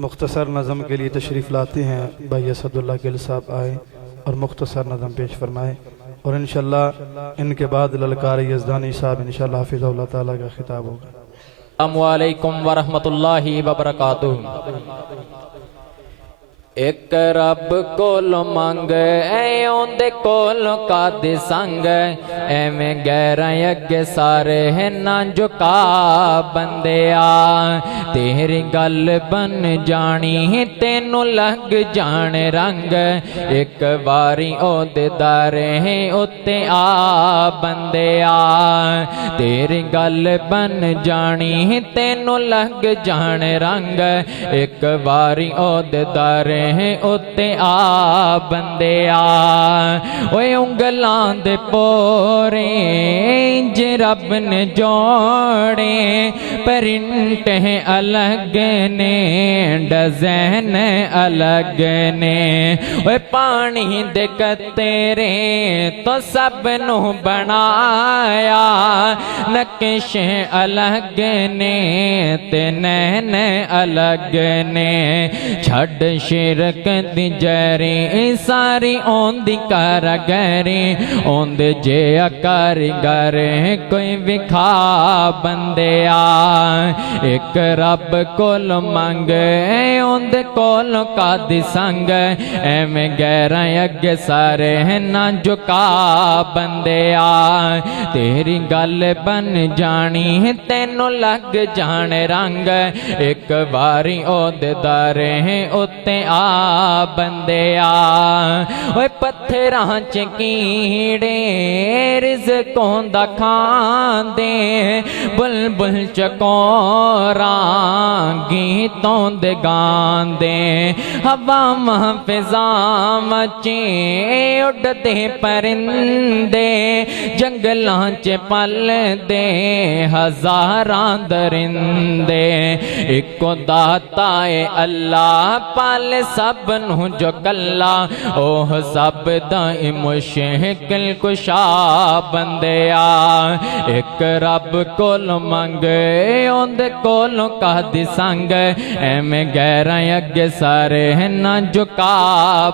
मुख्तसर नज़म के लिए तशरीफ़ लाते हैं भाई असदुल्लाह गिल साहब आए और मुख्तसर नज़म पेश फरमाए और इंशाअल्लाह इनके बाद ललकार यज़दानी साहब इंशाअल्लाह हाफ़िज़हुल्लाह ताला का खिताब होगा। अस्सलामु अलैकुम वरहमतुल्लाहि वबरकातुहू। एक रब कोल मंग ओंदे कोल कद संग एवें गैर अगे सारे है ना झुका बंदिया। तेरी गल बन जानी तेनू लग जान रंग एक बारी ओदे दारे है उत्ते आ बंदिया। तेरी गल बन जानी तेनू लग जान रंग एक बारी ओदे दारे उत्ते आ बंदिया। ओए उंगलां दे पोरे इंज रब ने जोड़े प्रिंट है अलग ने डिज़ाइन अलग ने। ओए पानी दे कतरे तो सब नू बनाया नक्शे अलग ने ते नैन अलग ने। छड़ शिरक दी जरी सारी ओंदी कारागरी ओंदे जे कारीगर कोई विखा बंदिया। एक रब कोल मंग ओंदे कोल कद संग एवें गैर अगे सारे ना झुका बंदिया। तेरी गल बन जानी तेनू लग जान रंग एक बारी ओदे दारे उत्ते आ बंदिया। ओए पत्थरां च कीड़े रिज़कों दा खांदे बुलबुल चकोरा गीतों दे गांदे हवावां फिज़ावां च उड़दे परिंदे जंगलां च पलदे हज़ारां दरिंदे। इको दाता है अल्लाह पाल सब नू जो कल्ला ओह सब दाई मुश्किल कुशा बंदिया। एक रब कोल मंग ओंदे कोल कद संग एवें गैर अगे सारे ना झुका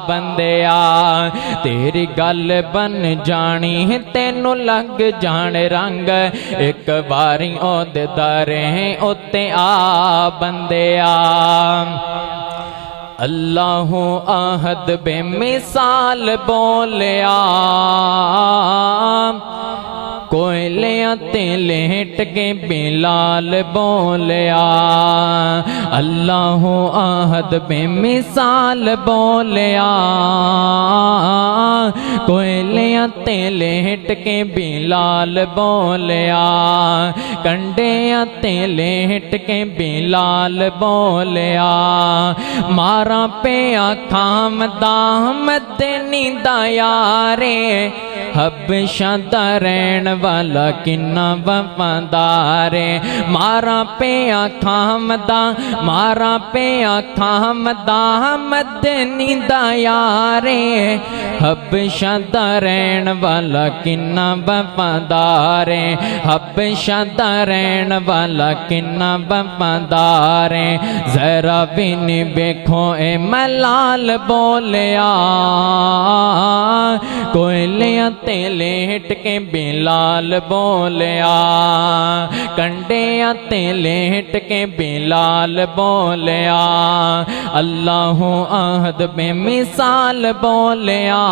बंदिया। तेरी गल बन जानी तेनू लग जान रंग एक बारी ओदे दारे उत्ते आ बंदिया। अल्लाहु आहद बेमिसाल बोलिया कोयलिया ते लेट के बिलाल बोलिया। अल्लाहु आहद बेमिसाल बोलिया कोयलिया ते लेट के बिलाल बोलिया। कंडिया ते लेट के बिलाल बोलिया। मारा पे आखाम दाम देनी दयारे हबशा दा रहन वाला किन्ना वफादारे। मारा पे आखाम दा मारा पे आखाम दाम देनी दयारे हबशा दा रहन वाला किन्ना वफादारे। हबशा दा रहन वाला किन्ना वफादारे। जरा भी नहीं देखो ए मलाल बोलिया कोयलिया ते लेट के बिलाल बोलिया। कंडिया ते लेट के बिलाल बोलिया। अल्लाहु आहद बेमिसाल बोलिया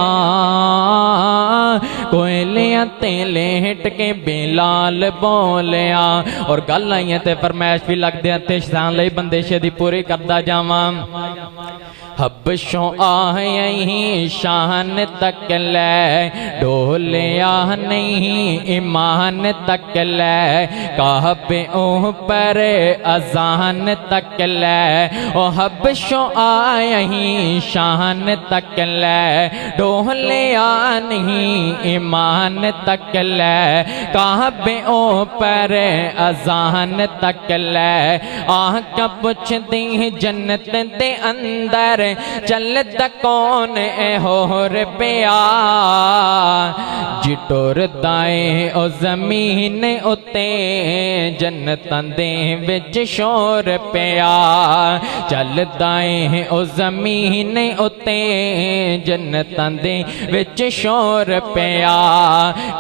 कोयलिया ते लेट के बिलाल बोलिया। और गल आई ते फरमैश भी लगदे ते शान लई बंदिश दी पूरी करदा जावां। हबशों आही शान तक ले डोलिया नहीं ईमान तक ले काबे ओह पर अजान तक ले। ओ हबशों आही शान तक ले डोलिया नहीं ईमान तक ले काबे ओह पर अजान तक ले। आका पुछ दी जन्नत दे अंदर चलता कौन ए होर पिया जिटोर दाए ओ जमीन उते जन्नतां दे विच शोर पिया चलदा है ओ ज़मीन उत्ते जन्नतां दे विच शोर पिया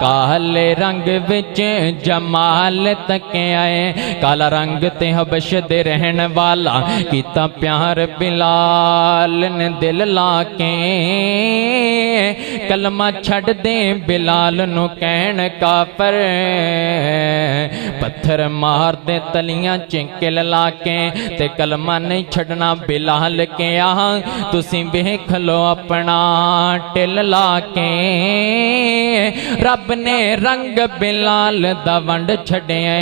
काले रंग विच जमाल तकिया है काला रंग ते हबश दे रहन वाला कीता प्यार बिलाल ने दिल लाके कलमा छड़ दे बिलाल नु कहन काफर पत्थर मार दे तलियां चिंकिल लाके ते कलमा नहीं छड़ना बिलाल के आ तुसी वेख लो अपना टिल लाके रब ने रंग बिलाल दा वंड छड़िया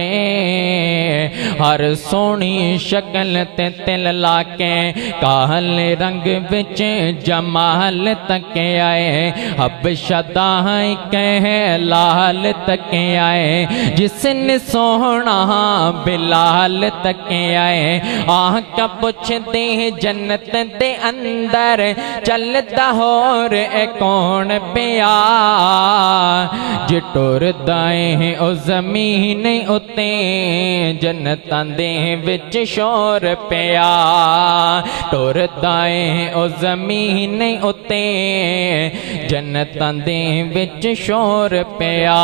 हर सोहनी शक्ल ते तिल लाके काले रंग विच जमाल तके आए हबशा दा कह लाल तके आए जिसने सोहना बिलाल तके आए आका पुछदे जन्नत दे अंदर चलदा होर ए कौन पिया जे टुरदा है ओ ज़मीन उत्ते जन्नतां दे विच शोर पिया टुरदा है ओ ज़मीन उत्ते जन्नतां दे विच शोर पिया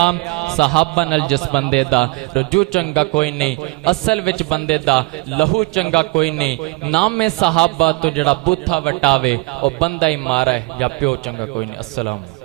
सहाबा नाल जिस बंदे दा रजू चंगा कोई नहीं असल विच बंदे दा लहू चंगा कोई नहीं नामे सहाबा तो जड़ा बूथा वटावे ओ बंदा ही मारा है या प्यो चंगा कोई नहीं। अस्सलाम।